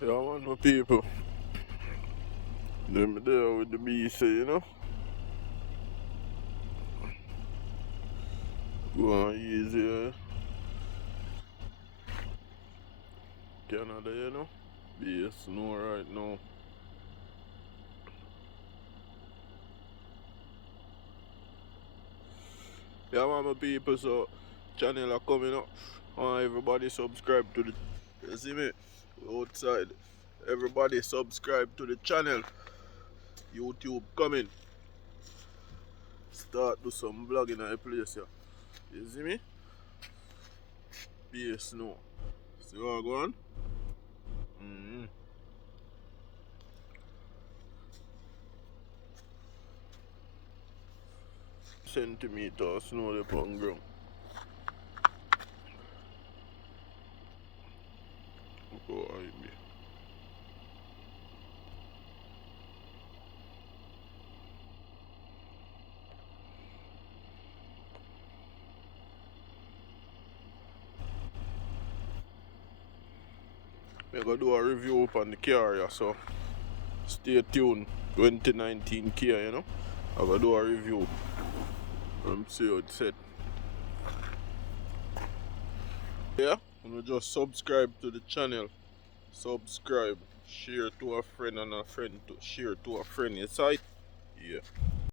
Yeah, man, my people. Them there with the BC, you know? Go on easy, Canada, you know? Be snow right now. Yeah, man, my people, so channel are coming up. Everybody subscribe to the. You see me? Outside. Everybody subscribe to the channel. YouTube coming. Start do some vlogging at the place, yeah. You see me? Be snow. See what I go on? Centimeter of snow upon ground. Go on, be. I'm gonna do a review up on the car, so stay tuned. 2019 Kia, you know. I'm gonna do a review and see how it's set. Yeah, I'm gonna just subscribe to the channel. Subscribe, share to a friend and a friend to share to a friend. You saw it? Yeah.